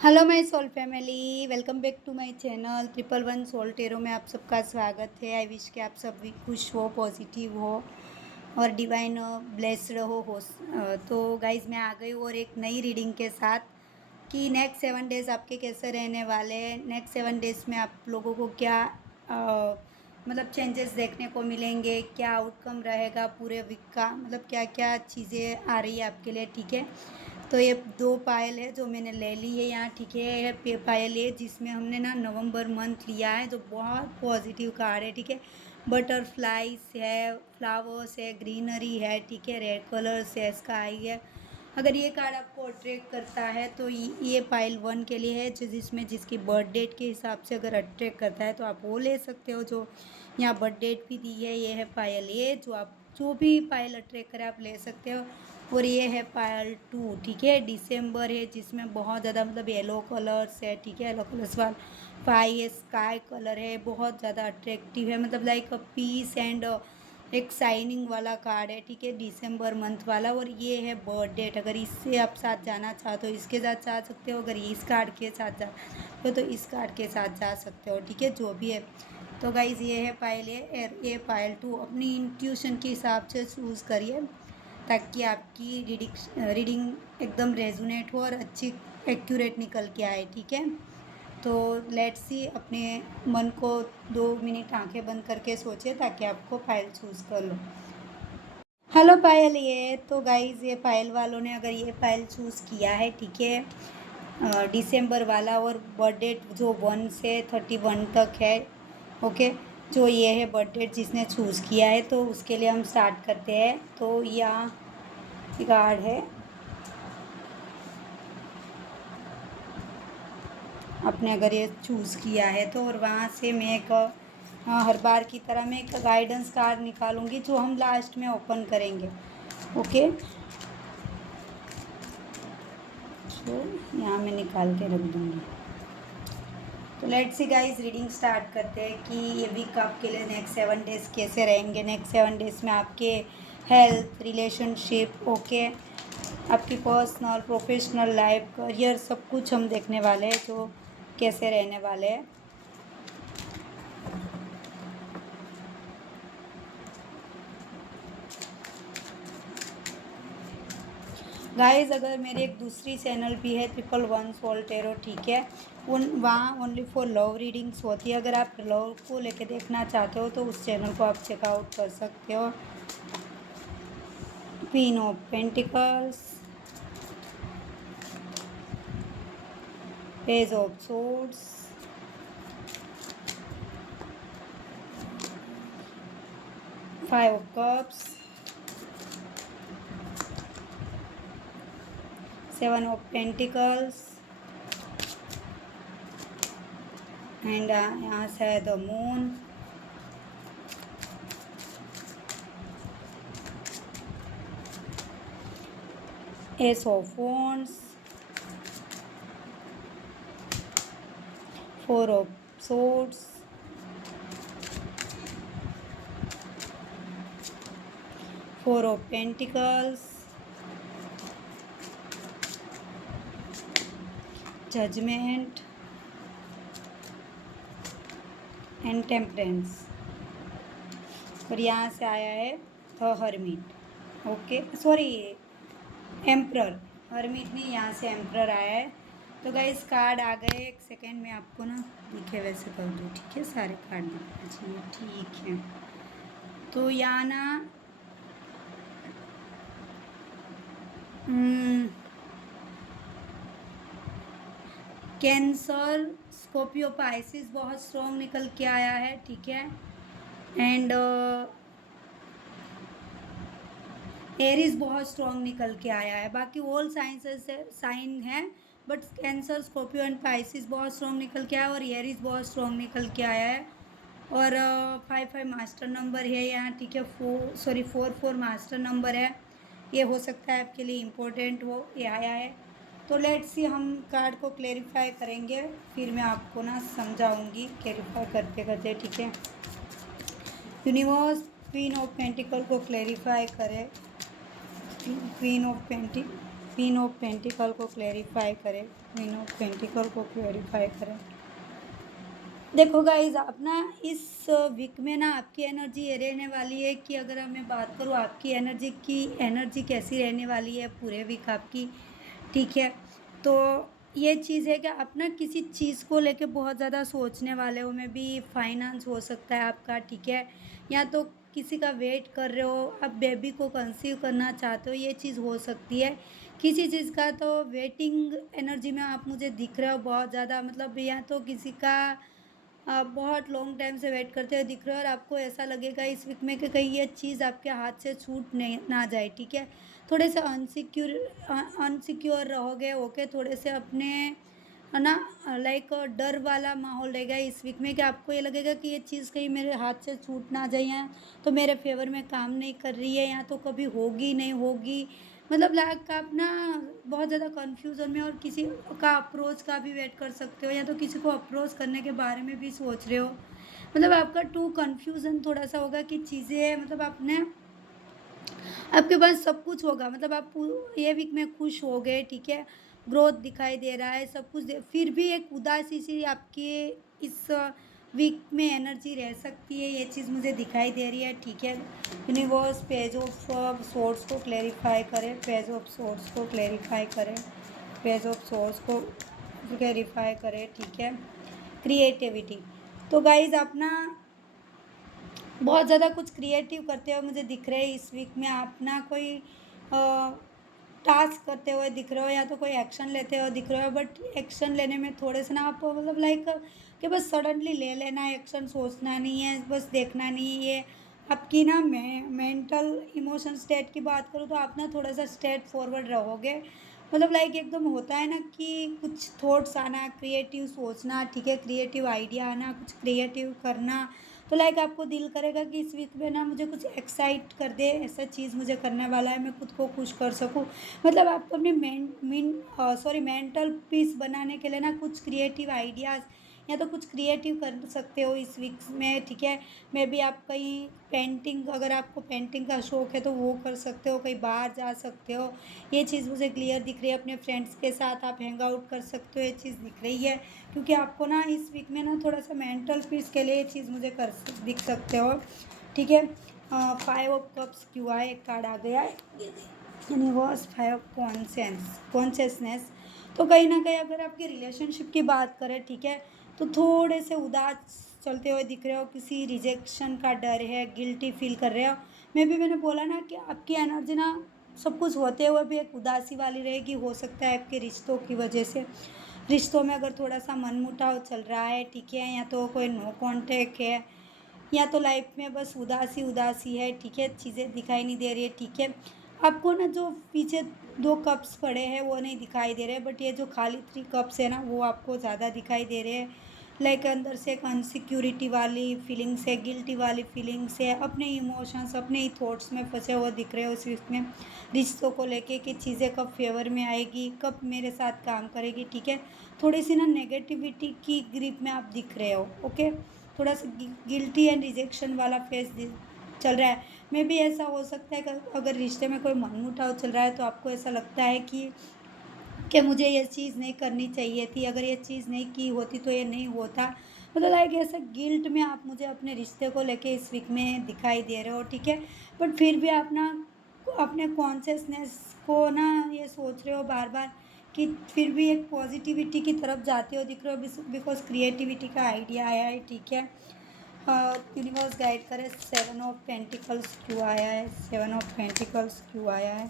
Hello my soul family, welcome back to my channel 111 soul tarot में आप सबका स्वागत है। आई विश कि आप सब भी खुश हो, पॉजिटिव हो और डिवाइन ब्लेस्ड हो। तो गाइज मैं आ गई हूँ और एक नई रीडिंग के साथ कि नेक्स्ट 7 डेज़ आपके कैसे रहने वाले हैं। नेक्स्ट 7 डेज़ में आप लोगों को क्या मतलब चेंजेस देखने को मिलेंगे, क्या आउटकम रहेगा पूरे वीक का, मतलब क्या क्या चीज़ें आ रही है आपके लिए। ठीक है, तो ये 2 पायल है जो मैंने ले ली है यहाँ। ठीक है, ये पायल है जिसमें हमने ना नवंबर मंथ लिया है, जो बहुत पॉजिटिव कार्ड है। ठीक है, बटरफ्लाइज है, फ्लावर्स है, ग्रीनरी है। ठीक है, रेड कलर्स है, स्काई है। अगर ये कार्ड आपको अट्रैक्ट करता है तो ये पायल 1 के लिए है, जिसमें जिसकी बर्थ डेट के हिसाब से अगर अट्रैक्ट करता है तो आप वो ले सकते हो। जो यहाँ बर्थ डेट भी दी है, ये है पायल ये, जो आप जो भी पायल अट्रैक्ट करे आप ले सकते हो। और ये है पायल 2। ठीक है, दिसंबर है जिसमें बहुत ज़्यादा मतलब येलो कलर्स है। ठीक है, येलो कलर्स वाला पाई है, स्काई कलर है, बहुत ज़्यादा अट्रैक्टिव है, मतलब लाइक अ पीस एंड एक शाइनिंग वाला कार्ड है। ठीक है, दिसंबर मंथ वाला। और ये है बर्थ डेट, अगर इससे आप साथ जाना चाहते हो इसके साथ जा सकते हो, अगर इस कार्ड के साथ जा तो इस कार्ड के साथ जा सकते हो। ठीक है, जो भी है। तो गाइज़ ये है पायल ये पायल 2। अपनी इंट्यूशन के हिसाब से चूज़ करिए ताकि आपकी रीडिंग एकदम रेजोनेट हो और अच्छी एक्यूरेट निकल के आए। ठीक है, तो लेट्स सी, अपने मन को 2 मिनट आंखें बंद करके सोचे ताकि आपको पायल चूज़ कर लो। हेलो पायल, ये तो गाइज ये पायल वालों ने अगर ये पायल चूज़ किया है, ठीक है, दिसंबर वाला, और बर्थ डेट जो 1 से 31 तक है। ओके, जो ये है बर्थ डेट जिसने चूज़ किया है, तो उसके लिए हम स्टार्ट करते हैं। तो यहाँ कार्ड है, आपने अगर ये चूज़ किया है तो, और वहाँ से मैं एक हर बार की तरह मैं एक गाइडेंस कार्ड निकालूंगी जो हम लास्ट में ओपन करेंगे। ओके, तो यहाँ मैं निकाल के रख दूँगी। तो let's see guys, reading start करते हैं कि ये वीक आपके लिए नेक्स्ट 7 डेज़ कैसे रहेंगे। नेक्स्ट 7 डेज़ में आपके हेल्थ, रिलेशनशिप, ओके, आपकी पर्सनल, प्रोफेशनल लाइफ, करियर, सब कुछ हम देखने वाले हैं जो कैसे रहने वाले हैं। गाइस, अगर मेरी एक दूसरी चैनल भी है 111 सोल टेरो, ठीक है, उन वहाँ ओनली फॉर लव रीडिंग्स होती है। अगर आप लव को लेके देखना चाहते हो तो उस चैनल को आप चेकआउट कर सकते हो। Queen of pentacles, page of swords, 5 of cups, 7 of pentacles, and यहाँ से है the moon, ace of wands, 4 of swords, 4 of pentacles, judgment and temperance. और यहाँ से आया है the hermit. Okay, sorry, emperor. Hermit नहीं, यहाँ से एम्प्रर आया है। तो गाइस कार्ड आ गए, एक सेकेंड में आपको ना दिखे वैसे कर दूँ। ठीक है, सारे कार्ड दिखने चाहिए। ठीक है, तो यहाँ ना कैंसर, स्कॉर्पियो, पाइसिस बहुत स्ट्रॉन्ग निकल के आया है। ठीक है, एंड एरीज बहुत स्ट्रॉन्ग निकल के आया है। बाकी ऑल साइंसेस साइन है, but cancer, Scorpio and Pisces बहुत स्ट्रॉन्ग निकल के आया, और एरीज बहुत स्ट्रॉन्ग निकल के आया है। और 5 मास्टर नंबर है यहाँ। ठीक है, 4 मास्टर नंबर है। ये हो सकता है आपके लिए इम्पोर्टेंट हो, ये आया है। तो लेट्स सी, हम कार्ड को क्लेरिफाई करेंगे, फिर मैं आपको ना समझाऊंगी क्लेरिफाई करते करते। ठीक है, यूनिवर्स क्वीन ऑफ पेंटिकल को क्लेरिफाई करे। Queen of pentacle, queen of pentacle को क्लैरिफाई करें, क्वीन ऑफ पेंटिकल को क्लैरिफाई करें। देखो गाइज, आप ना इस वीक में ना आपकी एनर्जी ये रहने वाली है कि अगर मैं बात करूँ आपकी एनर्जी कैसी रहने वाली है पूरे वीक आपकी, ठीक है। तो ये चीज़ है कि आप ना किसी चीज़ को लेके बहुत ज़्यादा सोचने वाले हो, में भी फाइनेंस हो सकता है आपका, ठीक है। या तो किसी का वेट कर रहे हो, आप बेबी को कंसीव करना चाहते हो, ये चीज़ हो सकती है किसी चीज़ का। तो वेटिंग एनर्जी में आप मुझे दिख रहे हो बहुत ज़्यादा, मतलब या तो किसी का आप बहुत लॉन्ग टाइम से वेट करते हुए दिख रहे हो और आपको ऐसा लगेगा इस वीक में कि कहीं ये चीज़ आपके हाथ से छूट नहीं ना जाए, ठीक है। थोड़े से अनसिक्योर रहोगे, ओके। थोड़े से अपने है ना, लाइक डर वाला माहौल रहेगा इस वीक में कि आपको ये लगेगा कि ये चीज़ कहीं मेरे हाथ से छूट ना जाए, या तो मेरे फेवर में काम नहीं कर रही है, या तो कभी होगी नहीं होगी। मतलब लाइक आप ना बहुत ज़्यादा कन्फ्यूज़न में, और किसी का अप्रोच का भी वेट कर सकते हो, या तो किसी को अप्रोच करने के बारे में भी सोच रहे हो। मतलब आपका टू कन्फ्यूज़न थोड़ा-सा होगा कि चीज़ें, मतलब आपने आपके पास सब कुछ होगा, मतलब आप ये वीक में खुश हो गए, ठीक है। ग्रोथ दिखाई दे रहा है, सब कुछ फिर भी एक उदासी सी आपके इस वीक में एनर्जी रह सकती है, ये चीज़ मुझे दिखाई दे रही है, ठीक है। यूनिवर्स पेज ऑफ सोर्स को क्लेरिफाई करें, पेज ऑफ सोर्स को क्लेरिफाई करें, पेज ऑफ सोर्स को क्लेरिफाई करें, ठीक है। क्रिएटिविटी, तो गाइज आप ना बहुत ज़्यादा कुछ क्रिएटिव करते हुए मुझे दिख रहे हैं इस वीक में। आप ना कोई टास्क करते हुए दिख रहे हो, या तो कोई एक्शन लेते हुए दिख रहे हो, बट एक्शन लेने में थोड़े से ना आप मतलब लाइक कि बस सडनली ले लेना है एक्शन, सोचना नहीं है, बस देखना नहीं है। ये आपकी ना मेंटल इमोशन स्टेट की बात करूँ तो आप ना थोड़ा सा स्ट्रेट फॉरवर्ड रहोगे, मतलब लाइक एकदम होता है ना कि कुछ थॉट्स आना, क्रिएटिव सोचना, ठीक है, क्रिएटिव आइडिया आना, कुछ क्रिएटिव करना। तो लाइक आपको दिल करेगा कि इस वीक में ना मुझे कुछ एक्साइट कर दे, ऐसा चीज़ मुझे करने वाला है, मैं खुद को खुश कर सकूँ। मतलब आपको अपनी मेंटल पीस बनाने के लिए ना कुछ क्रिएटिव आइडियाज़, या तो कुछ क्रिएटिव कर सकते हो इस वीक में, ठीक है। मे बी आप कहीं पेंटिंग, अगर आपको पेंटिंग का शौक है तो वो कर सकते हो, कहीं बाहर जा सकते हो, ये चीज़ मुझे क्लियर दिख रही है। अपने फ्रेंड्स के साथ आप हैंग आउट कर सकते हो, ये चीज़ दिख रही है। क्योंकि आपको ना इस वीक में ना थोड़ा सा मेंटल पीस के लिए ये चीज़ मुझे दिख सकते हो, ठीक है। 5 ऑफ कप्स क्यों आए, एक कार्ड आ गया है, यूनिवर्स 5 ऑफ कॉन्शियसनेस। तो कहीं ना कहीं अगर आपके रिलेशनशिप की बात करें, ठीक है, तो थोड़े से उदास चलते हुए दिख रहे हो, किसी रिजेक्शन का डर है, गिल्टी फील कर रहे हो। मैंने बोला ना कि आपकी एनर्जी ना सब कुछ होते हुए भी एक उदासी वाली रहेगी, हो सकता है आपके रिश्तों की वजह से। रिश्तों में अगर थोड़ा सा मनमुटाव चल रहा है, ठीक है, या तो कोई नो कांटेक्ट है, या तो लाइफ में बस उदासी उदासी है, ठीक है, चीज़ें दिखाई नहीं दे रही है, ठीक है। आपको ना जो पीछे 2 कप्स पड़े हैं वो नहीं दिखाई दे रहे, बट ये जो खाली 3 कप्स है ना वो आपको ज़्यादा दिखाई दे रहे हैं। लाइक अंदर से एक अनसिक्योरिटी वाली फीलिंग्स है, गिल्टी वाली फीलिंग्स है, अपने इमोशंस, अपने ही थॉट्स में फंसे हुए दिख रहे हो इस वीक में, रिश्तों को लेके कि चीज़ें कब फेवर में आएगी, कब मेरे साथ काम करेगी, ठीक है। थोड़ी सी ना नेगेटिविटी की ग्रिप में आप दिख रहे हो, ओके। थोड़ा सा गिल्टी एंड रिजेक्शन वाला फेस चल रहा है। मे भी ऐसा हो सकता है कि अगर रिश्ते में कोई मनमुटाव चल रहा है तो आपको ऐसा लगता है कि मुझे ये चीज़ नहीं करनी चाहिए थी, अगर ये चीज़ नहीं की होती तो ये नहीं होता। मतलब लाइक ऐसा गिल्ट में आप मुझे अपने रिश्ते को लेके इस वीक में दिखाई दे रहे हो, ठीक है। बट फिर भी आप ना अपने कॉन्शियसनेस को ना ये सोच रहे हो बार बार कि फिर भी एक पॉजिटिविटी की तरफ जाते हो दिख रहे हो, बिकॉज क्रिएटिविटी का आइडिया आया है, ठीक है। यूनिवर्स गाइड करे, 7 ऑफ पेंटिकल्स क्यों आया है, 7 ऑफ पेंटिकल्स क्यों आया है,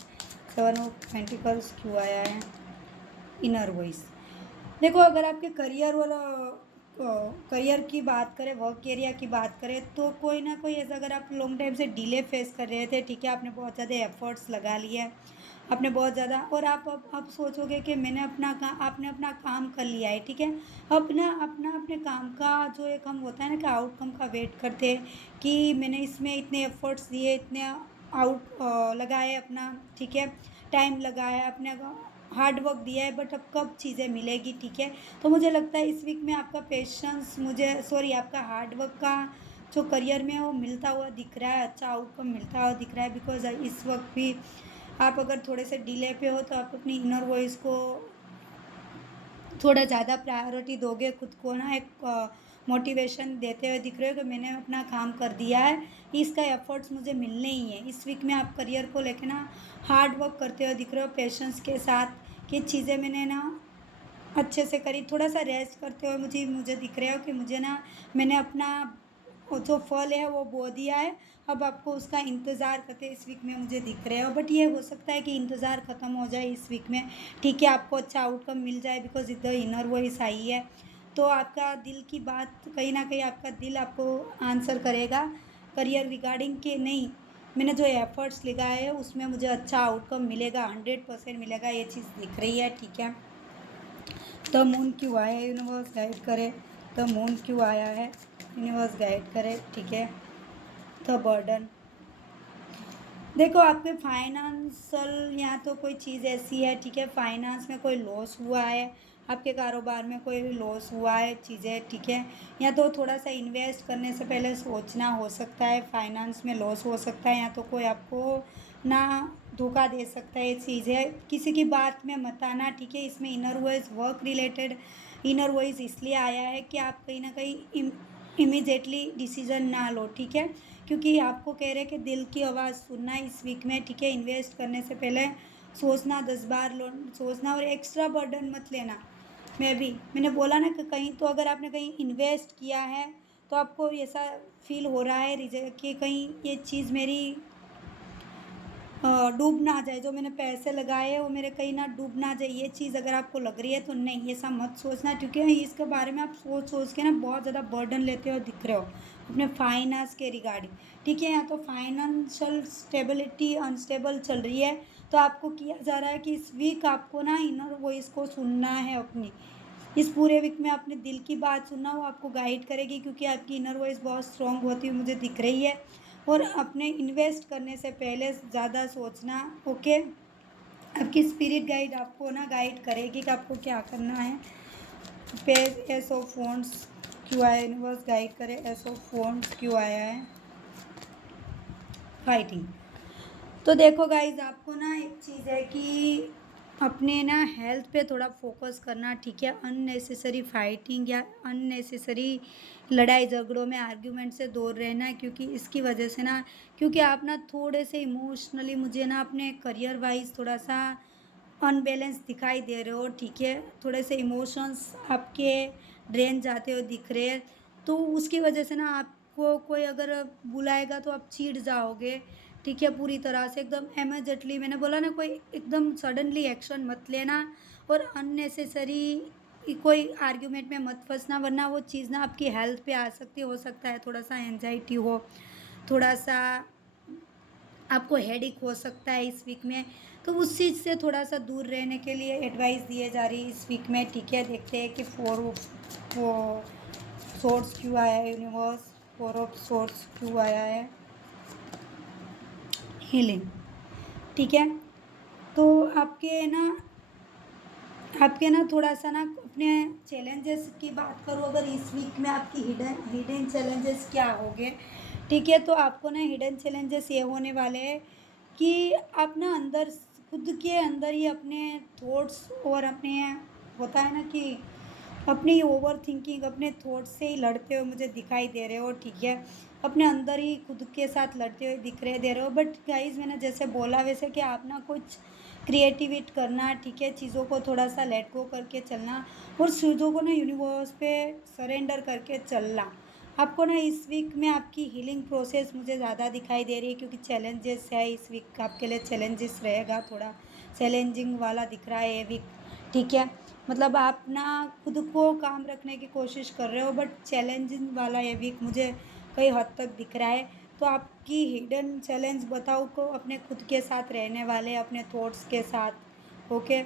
7 ऑफ पेंटिकल्स क्यों आया है। इनर वॉइस, देखो अगर आपके करियर की बात करें, वर्क एरिया की बात करें, तो कोई ना कोई ऐसा, अगर आप लॉन्ग टाइम से डिले फेस कर रहे थे, ठीक है, आपने बहुत ज़्यादा एफर्ट्स लगा लिए हैं, आपने बहुत ज़्यादा, और आप सोचोगे कि आपने अपना काम कर लिया है, ठीक है। अपने काम का जो एक हम होता है ना कि आउटकम का वेट करते हैं कि मैंने इसमें इतने एफर्ट्स दिए, इतने लगाए अपना, ठीक है, टाइम लगाया, अपने हार्ड वर्क दिया है, बट अब कब चीज़ें मिलेगी, ठीक है। तो मुझे लगता है इस वीक में आपका पेशेंस, आपका हार्ड वर्क का जो करियर में है वो मिलता हुआ दिख रहा है, अच्छा आउटकम मिलता हुआ दिख रहा है, बिकॉज इस वक्त भी आप अगर थोड़े से डिले पे हो तो आप अपनी इनर वॉइस को थोड़ा ज़्यादा प्रायोरिटी दोगे, खुद को ना एक मोटिवेशन देते हुए दिख रहे हो कि मैंने अपना काम कर दिया है, इसका एफर्ट्स मुझे मिलने ही है। इस वीक में आप करियर को लेके ना हार्ड वर्क करते हुए दिख रहे हो पेशेंस के साथ, कि चीज़ें मैंने ना अच्छे से करी। थोड़ा सा रेस्ट करते हुए मुझे दिख रहे हो कि मुझे ना मैंने अपना वो जो फल है वो बो दिया है, अब आपको उसका इंतज़ार करते इस वीक में मुझे दिख रहे हो। बट ये हो सकता है कि इंतज़ार ख़त्म हो जाए इस वीक में, ठीक है, आपको अच्छा आउटकम मिल जाए, बिकॉज इधर इनर वॉइस आई है। तो आपका दिल की बात कहीं ना कहीं आपका दिल आपको आंसर करेगा करियर रिगार्डिंग के, नहीं मैंने जो एफर्ट्स लगाए हैं उसमें मुझे अच्छा आउटकम मिलेगा, 100% मिलेगा, ये चीज़ दिख रही है, ठीक है। द मून क्यों आया है, यूनिवर्स गाइड करे। द मून क्यों आया है, यूनिवर्स गाइड करे, ठीक है। द बर्डन, देखो आपके फाइनेंशियल यहाँ तो कोई चीज़ ऐसी है, ठीक है, फाइनेंस में कोई लॉस हुआ है, आपके कारोबार में कोई लॉस हुआ है चीज़ें, ठीक है। या तो थोड़ा सा इन्वेस्ट करने से पहले सोचना हो सकता है, फाइनेंस में लॉस हो सकता है, या तो कोई आपको ना धोखा दे सकता है, ये चीज़ है। किसी की बात में मत आना, ठीक है। इसमें inner voice work related inner voice इसलिए आया है कि आप कहीं ना कहीं इमीडिएटली डिसीजन ना लो, ठीक है, क्योंकि आपको कह रहे हैं कि दिल की आवाज़ सुनना इस वीक में, ठीक है। इन्वेस्ट करने से पहले सोचना, 10 बार सोचना, और एक्स्ट्रा बर्डन मत लेना। मैंने बोला ना कि कहीं तो अगर आपने कहीं इन्वेस्ट किया है तो आपको ऐसा फील हो रहा है कि कहीं ये चीज़ मेरी डूब ना जाए, जो मैंने पैसे लगाए हैं वो मेरे कहीं ना डूब ना जाए, ये चीज़ अगर आपको लग रही है तो नहीं, ऐसा मत सोचना, क्योंकि इसके बारे में आप सोच सोच के ना बहुत ज़्यादा बर्डन लेते हो दिख रहे हो अपने फाइनेंस के रिगार्डिंग, ठीक है। या तो फाइनेंशियल स्टेबिलिटी अनस्टेबल चल रही है, तो आपको किया जा रहा है कि इस वीक आपको ना इनर वॉइस को सुनना है अपनी, इस पूरे वीक में अपने दिल की बात सुनना, वो आपको गाइड करेगी, क्योंकि आपकी इनर वॉइस बहुत स्ट्रांग होती हुई मुझे दिख रही है। और अपने इन्वेस्ट करने से पहले ज़्यादा सोचना, ओके। आपकी स्पिरिट गाइड आपको ना गाइड करेगी कि आपको क्या करना है। पेज एस ऑफ फोन्स क्यों आया, यूनिवर्स गाइड करे, एस ऑफ फोन्स क्यों आया है, फाइटिंग। तो देखो गाइज, आपको ना एक चीज़ है कि अपने ना हेल्थ पे थोड़ा फोकस करना, ठीक है। अननेसेसरी फाइटिंग या अननेसेसरी लड़ाई झगड़ों में, आर्ग्यूमेंट से दूर रहना, क्योंकि इसकी वजह से ना, क्योंकि आप ना थोड़े से इमोशनली मुझे ना अपने करियर वाइज थोड़ा सा अनबैलेंस दिखाई दे रहे हो, ठीक है। थोड़े से इमोशंस आपके ड्रेन जाते हुए दिख रहे हैं, तो उसकी वजह से ना आपको कोई अगर बुलाएगा तो आप चिढ़ जाओगे, ठीक है, पूरी तरह से एकदम इमीडिएटली। मैंने बोला ना, कोई एकदम सडनली एक्शन मत लेना, और अननेसेसरी कोई आर्ग्यूमेंट में मत फंसना, वरना वो चीज़ ना आपकी हेल्थ पे आ सकती, हो सकता है थोड़ा सा एंजाइटी हो, थोड़ा सा आपको हेडेक हो सकता है इस वीक में। तो उस चीज़ से थोड़ा सा दूर रहने के लिए एडवाइस दिए जा रही है इस वीक में, ठीक है। देखते हैं कि वो सोर्स क्यों आया है, यूनिवर्स 4 ऑफ सोर्स क्यों आया है, हीलिंग, ठीक है। तो आपके ना थोड़ा सा ना अपने चैलेंजेस की बात करूँ, अगर इस वीक में आपकी हिडन चैलेंजेस क्या होंगे, ठीक है। तो आपको ना हिडन चैलेंजेस ये होने वाले हैं कि आप ना अंदर, खुद के अंदर ही अपने थॉट्स, और अपने होता है ना कि अपनी ओवर थिंकिंग, अपने थॉट्स से ही लड़ते हुए मुझे दिखाई दे रहे हो, ठीक है। अपने अंदर ही खुद के साथ लड़ते हुए दे रहे हो। बट गाइज, मैंने जैसे बोला वैसे कि आप ना कुछ क्रिएटिविट करना, ठीक है, चीज़ों को थोड़ा सा लेट गो करके चलना, और चीज़ों को ना यूनिवर्स पे सरेंडर करके चलना। आपको ना इस वीक में आपकी हीलिंग प्रोसेस मुझे ज़्यादा दिखाई दे रही है, क्योंकि चैलेंजेस है इस वीक, आपके लिए चैलेंजेस रहेगा, थोड़ा चैलेंजिंग वाला दिख रहा है ये वीक, ठीक है। मतलब आप ना खुद को काम रखने की कोशिश कर रहे हो, बट चैलेंजिंग वाला ये वीक मुझे कई हद तक दिख रहा है। तो आपकी हिडन चैलेंज बताओ को अपने खुद के साथ रहने वाले, अपने थॉट्स के साथ, ओके,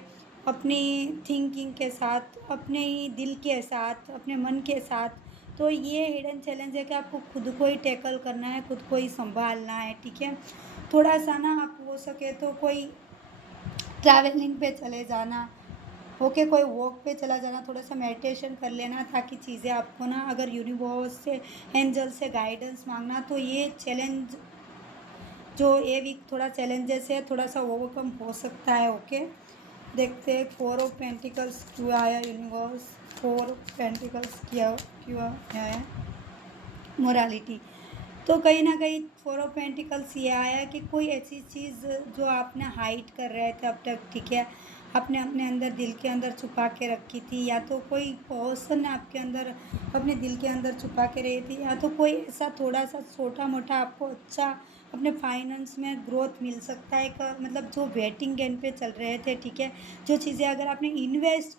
अपनी थिंकिंग के साथ, अपने ही दिल के साथ, अपने मन के साथ। तो ये हिडन चैलेंज है कि आपको खुद को ही टैकल करना है, खुद को ही संभालना है, ठीक है। थोड़ा सा ना आप हो सके तो कोई ट्रैवलिंग पे चले जाना, ओके, कोई वॉक पे चला जाना, थोड़ा सा मेडिटेशन कर लेना, ताकि चीज़ें आपको ना, अगर यूनिवर्स से, एंजल से गाइडेंस मांगना, तो ये चैलेंज जो ये वीक थोड़ा चैलेंजेस है, थोड़ा सा ओवरकम हो सकता है। ओके, देखते हैं 4 ऑफ पेंटिकल्स क्यों आया यूनिवर्स। 4 ऑफ पेंटिकल्स क्या क्यों आया है, मोरालिटी। तो कहीं ना कहीं 4 ऑफ पेंटिकल्स ये आया कि कोई ऐसी चीज़ जो आपने हाइड कर रहे थे अब तक, ठीक है, आपने अपने अंदर दिल के अंदर छुपा के रखी थी, या तो कोई पर्सन आपके अंदर अपने दिल के अंदर छुपा के रही थी, या तो कोई ऐसा थोड़ा सा छोटा मोटा आपको अच्छा अपने फाइनेंस में ग्रोथ मिल सकता है। मतलब जो वेटिंग गेम पे चल रहे थे, ठीक है, जो चीज़ें अगर आपने इन्वेस्ट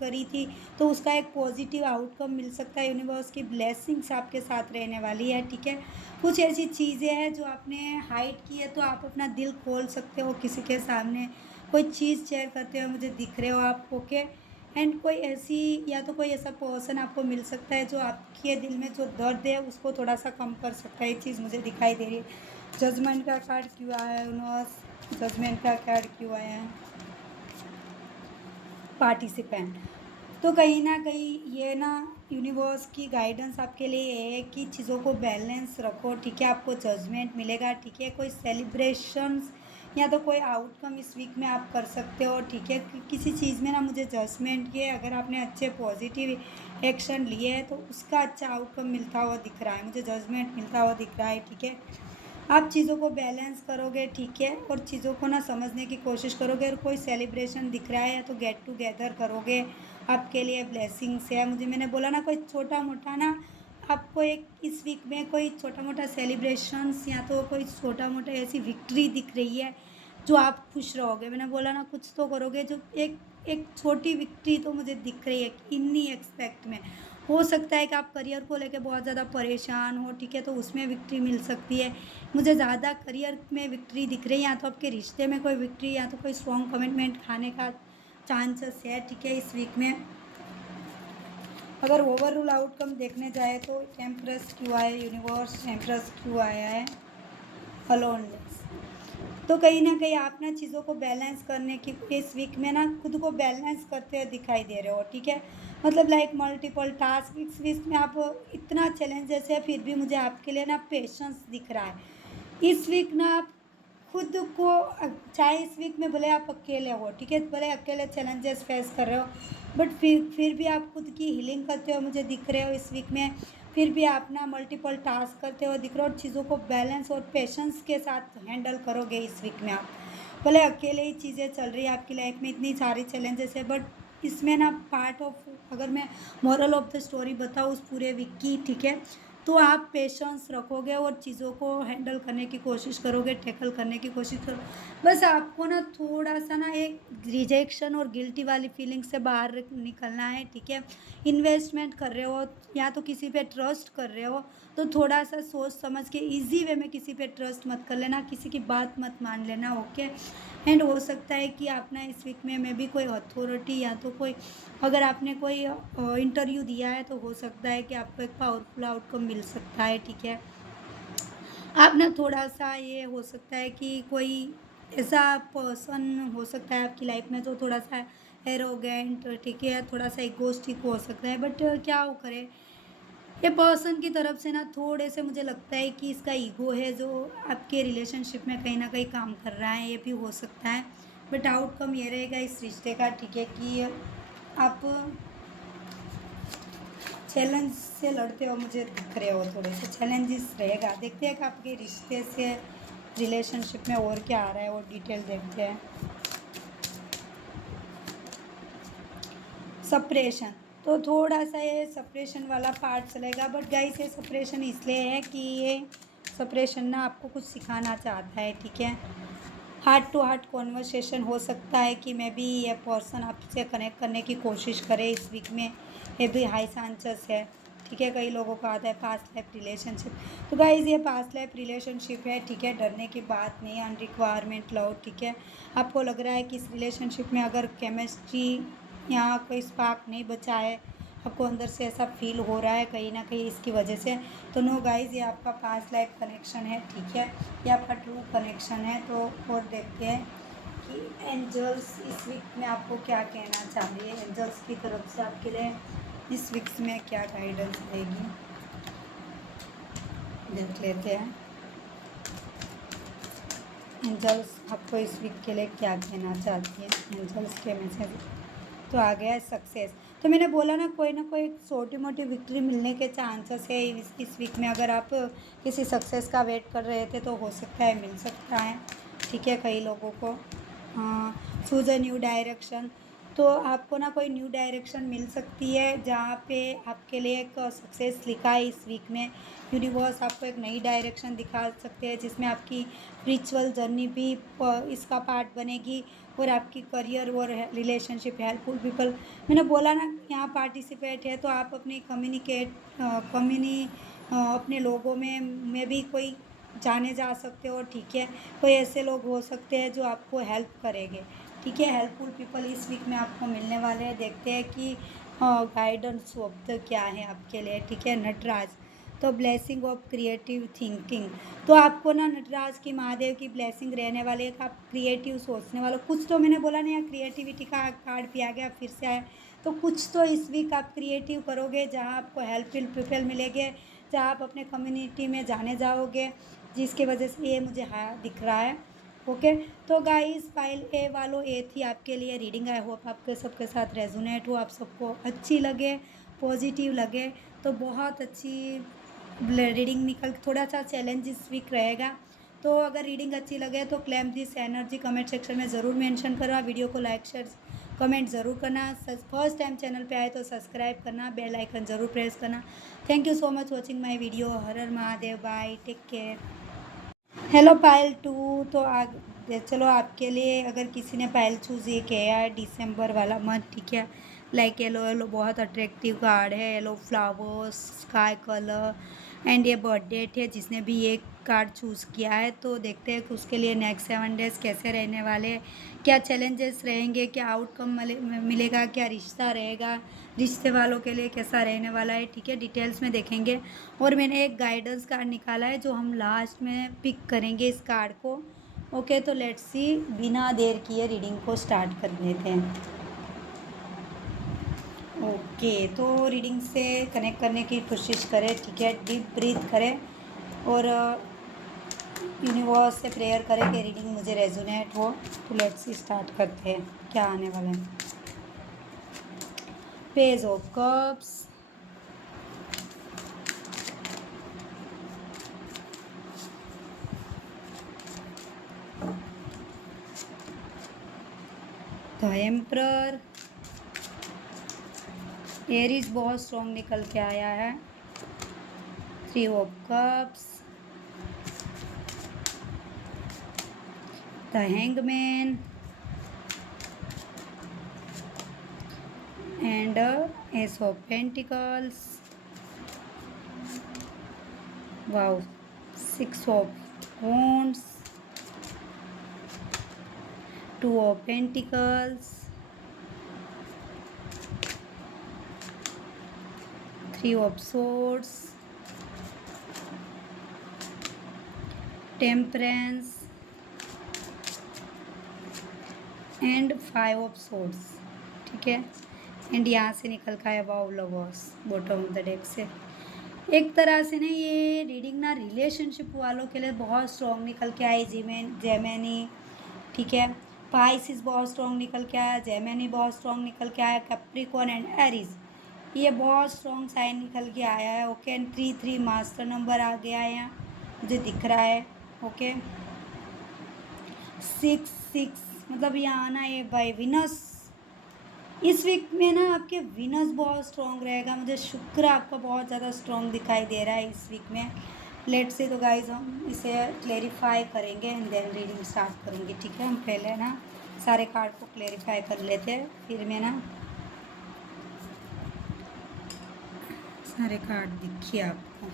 करी थी तो उसका एक पॉजिटिव आउटकम मिल सकता है। यूनिवर्स की ब्लेसिंग्स आपके साथ रहने वाली है, ठीक है। कुछ ऐसी चीज़ें हैं जो आपने हाइड की है, तो आप अपना दिल खोल सकते हो किसी के सामने, कोई चीज़ शेयर करते हुए मुझे दिख रहे हो आप। ओके, एंड कोई ऐसी, या तो कोई ऐसा पर्सन आपको मिल सकता है जो आपके दिल में जो दर्द है उसको थोड़ा सा कम कर सकता है। ये चीज़ मुझे दिखाई दे रही है। जजमेंट का कार्ड क्यों आया है यूनिवर्स, जजमेंट का कार्ड क्यों आया है, पार्टिसिपेंट। तो कहीं ना कहीं ये ना यूनिवर्स की गाइडेंस आपके लिए ये है कि चीज़ों को बैलेंस रखो, ठीक है। आपको जजमेंट मिलेगा, ठीक है। कोई सेलिब्रेशंस या तो कोई आउटकम इस वीक में आप कर सकते हो, ठीक है। किसी चीज़ में ना मुझे जजमेंट के, अगर आपने अच्छे पॉजिटिव एक्शन लिए हैं तो उसका अच्छा आउटकम मिलता हुआ दिख रहा है, मुझे जजमेंट मिलता हुआ दिख रहा है, ठीक है। आप चीज़ों को बैलेंस करोगे, ठीक है, और चीज़ों को ना समझने की कोशिश करोगे, और कोई सेलिब्रेशन दिख रहा है या तो गेट टुगेदर करोगे, आपके लिए ब्लेसिंग्स है। मुझे मैंने बोला ना कोई छोटा मोटा ना आपको एक इस वीक में कोई छोटा मोटा सेलिब्रेशंस या तो कोई छोटा मोटा ऐसी विक्ट्री दिख रही है जो आप खुश रहोगे। मैंने बोला ना कुछ तो करोगे, जो एक एक छोटी विक्ट्री तो मुझे दिख रही है इन्हीं एक्सपेक्ट में। हो सकता है कि आप करियर को लेके बहुत ज़्यादा परेशान हो, ठीक है, तो उसमें विक्ट्री मिल सकती है। मुझे ज़्यादा करियर में विक्ट्री दिख रही है, या तो आपके रिश्ते में कोई विक्ट्री, या तो कोई स्ट्रॉन्ग कमिटमेंट खाने का चांसेस है, ठीक है, इस वीक में। अगर ओवरऑल आउटकम देखने जाए तो एम्प्रेस क्यों आया यूनिवर्स, एम्प्रेस क्यों आया है, अलोनलेस। तो कहीं ना कहीं आप ना चीज़ों को बैलेंस करने की इस वीक में ना खुद को बैलेंस करते हुए दिखाई दे रहे हो, ठीक है। मतलब लाइक मल्टीपल टास्क इस वीक में आप, इतना चैलेंजेस है फिर भी मुझे आपके लिए ना पेशेंस दिख रहा है। इस वीक ना आप खुद को, चाहे इस वीक में भले आप अकेले हो, ठीक है, भले अकेले चैलेंजेस फेस कर रहे हो, बट फिर भी आप खुद की हीलिंग करते हो मुझे दिख रहे हो इस वीक में। फिर भी आप ना मल्टीपल टास्क करते हो दिख रहे हो, और चीज़ों को बैलेंस और पेशेंस के साथ हैंडल करोगे इस वीक में आप। भले अकेले ही चीज़ें चल रही है आपकी लाइफ में, इतनी सारी चैलेंजेस है, बट इसमें ना पार्ट ऑफ, अगर मैं मॉरल ऑफ द स्टोरी बताऊँ उस पूरे वीक की, ठीक है, तो आप पेशेंस रखोगे और चीज़ों को हैंडल करने की कोशिश करोगे, टैकल करने की कोशिश करो। बस आपको ना थोड़ा सा ना एक रिजेक्शन और गिल्टी वाली फीलिंग से बाहर निकलना है, ठीक है। इन्वेस्टमेंट कर रहे हो या तो किसी पे ट्रस्ट कर रहे हो, तो थोड़ा सा सोच समझ के इजी वे में किसी पे ट्रस्ट मत कर लेना, किसी की बात मत मान लेना। ओके, एंड हो सकता है कि आप ना इस वीक में भी कोई अथॉरिटी या तो कोई, अगर आपने कोई इंटरव्यू दिया है तो हो सकता है कि आपको एक पावरफुल आउटकम मिल सकता है, ठीक है। आप ना थोड़ा सा ये हो सकता है कि कोई ऐसा पर्सन हो सकता है आपकी लाइफ में जो थोड़ा सा एरोगेंट, ठीक है, थोड़ा सा इगोस्टिक हो सकता है, बट क्या वो करे, ये पर्सन की तरफ से ना थोड़े से मुझे लगता है कि इसका ईगो है जो आपके रिलेशनशिप में कहीं ना कहीं काम कर रहा है, ये भी हो सकता है। बट आउटकम ये रहेगा इस रिश्ते का, ठीक है, कि आप चैलेंज से लड़ते हो मुझे दिख रहे हो, थोड़े से चैलेंजेस रहेगा। देखते हैं कि आपके रिश्ते से रिलेशनशिप में और क्या आ रहा है, और डिटेल देखते हैं। सप्रेशन, तो थोड़ा सा ये सप्रेशन वाला पार्ट चलेगा, बट गाइस ये सप्रेशन इसलिए है कि ये सप्रेशन ना आपको कुछ सिखाना चाहता है, ठीक है। हार्ट टू हार्ट कॉन्वर्सेशन हो सकता है कि मैं भी ये पर्सन आपसे कनेक्ट करने की कोशिश करे इस वीक में, ये भी हाई चांसेस है, ठीक है। कई लोगों का आता है पास्ट लाइफ रिलेशनशिप, तो गाइज ये पास्ट लाइफ रिलेशनशिप है, ठीक है, डरने की बात नहीं है, अनरिक्वायरमेंट लव, ठीक है। आपको लग रहा है कि इस रिलेशनशिप में अगर केमिस्ट्री या कोई स्पार्क नहीं बचा है, आपको अंदर से ऐसा फील हो रहा है कहीं ना कहीं इसकी वजह से, तो नो गाइज ये आपका पास्ट लाइफ कनेक्शन है, ठीक है, ये आपका ट्रू कनेक्शन है। तो और देखते हैं कि एंजल्स इस वीक में आपको क्या कहना चाह रही है, एंजल्स की तरफ से आपके लिए इस वीक में क्या गाइडेंस रहेगी, देख लेते हैं। एंजल्स आपको इस वीक के लिए क्या कहना चाहती है, एंजल्स के मैसेज। तो आ गया है सक्सेस। तो मैंने बोला ना कोई छोटी मोटी विक्ट्री मिलने के चांसेस है इस वीक में। अगर आप किसी सक्सेस का वेट कर रहे थे तो हो सकता है मिल सकता है, ठीक है। कई लोगों को चूज अ न्यू डायरेक्शन, तो आपको ना कोई न्यू डायरेक्शन मिल सकती है जहाँ पे आपके लिए एक सक्सेस लिखा है इस वीक में। यूनिवर्स आपको एक नई डायरेक्शन दिखा सकते हैं जिसमें आपकी स्पिरिचुअल जर्नी भी इसका पार्ट बनेगी, और आपकी करियर और रिलेशनशिप, हेल्पफुल पीपल। मैंने बोला ना यहाँ पार्टिसिपेट है तो आप अपनी अपने लोगों में भी कोई जाने जा सकते हो, ठीक है। कोई ऐसे लोग हो सकते हैं जो आपको हेल्प करेंगे, ठीक है। हेल्पफुल पीपल इस वीक में आपको मिलने वाले हैं। देखते हैं कि गाइडेंस शब्द क्या है आपके लिए, ठीक है। नटराज, तो ब्लेसिंग ऑफ क्रिएटिव थिंकिंग, तो आपको ना नटराज की, महादेव की ब्लेसिंग रहने वाली है। आप क्रिएटिव सोचने वालों, कुछ तो मैंने बोला नहीं, क्रिएटिविटी का कार्ड भी आ गया, फिर से आया। तो कुछ तो इस वीक आप क्रिएटिव करोगे जहाँ आपको हेल्पफुल पीपल मिलेंगे, जहाँ आप अपने कम्युनिटी में जाने जाओगे, जिसकी वजह से ये मुझे हाँ दिख रहा है। ओके, तो गाइस पाइल ए वालों, ए थी आपके लिए रीडिंग। आई होप आपके सबके साथ रेजोनेट हो, आप सबको अच्छी लगे, पॉजिटिव लगे। तो बहुत अच्छी रीडिंग निकल, थोड़ा सा चैलेंज इस वीक रहेगा। तो अगर रीडिंग अच्छी लगे तो claim this energy comment section में ज़रूर मेंशन करो। वीडियो को लाइक शेयर कमेंट ज़रूर करना। फर्स्ट टाइम चैनल पे आए तो सब्सक्राइब करना, बेल आइकन ज़रूर प्रेस करना। Thank you so much watching my video. हर हर Mahadev, bye, take care. Hello Payal 2, तो चलो आपके लिए अगर किसी ने पायल चूज़ ये किया है दिसंबर वाला मंथ, ठीक है। लाइक येलो येलो बहुत अट्रैक्टिव कार्ड है, yellow flowers, sky colour, and ये बर्थ डेट है जिसने भी ये कार्ड चूज़ किया है। तो देखते हैं कि उसके लिए नेक्स्ट 7 डेज कैसे रहने वाले, क्या चैलेंजेस रहेंगे, क्या आउटकम मिलेगा, क्या रिश्ता रहेगा, रिश्ते वालों के लिए कैसा रहने वाला है, ठीक है। डिटेल्स में देखेंगे। और मैंने एक गाइडेंस कार्ड निकाला है जो हम लास्ट में पिक करेंगे इस कार्ड को। ओके, तो लेट्स सी, बिना देर किए रीडिंग को स्टार्ट कर देते हैं। ओके, तो रीडिंग से कनेक्ट करने की कोशिश करें, ठीक है। डीप ब्रीथ करें और यूनिवर्स से प्रेयर करें कि रीडिंग मुझे रेजोनेट हो। तो लेट्स सी स्टार्ट करते हैं, क्या आने वाला है। Page of cups, the emperor, Aries बहुत स्ट्रॉन्ग निकल के आया है। 3 of cups, the hangman, and S of pentacles. Wow, 6 of wands, 2 of pentacles, 3 of swords, temperance, and 5 of swords, ठीक है। एंड यहाँ से निकल का है wow lovers bottom of the deck से। एक तरह से ना ये रीडिंग ना रिलेशनशिप वालों के लिए बहुत स्ट्रॉन्ग निकल के आई। जेमेनी, ठीक है। पाइसिस बहुत स्ट्रॉन्ग निकल के आया, जेमेनी बहुत स्ट्रॉन्ग निकल के आया, कैप्रिकॉर्न एंड एरीज, ये बहुत स्ट्रॉन्ग साइन निकल के आया है। ओके, एंड 3 मास्टर नंबर आ गया है यहाँ मुझे दिख रहा है। ओके, 6 मतलब यहाँ आना है बाय विनस। इस वीक में ना आपके विनस बहुत स्ट्रॉन्ग रहेगा, मुझे शुक्र आपका बहुत ज़्यादा स्ट्रॉन्ग दिखाई दे रहा है इस वीक में। लेट्स से, तो गाइज हम इसे क्लेरिफाई करेंगे एंड देन रीडिंग स्टार्ट करेंगे, ठीक है। हम पहले ना सारे कार्ड को क्लेरिफाई कर लेते हैं, फिर मैं ना सारे कार्ड दिखिए आपको।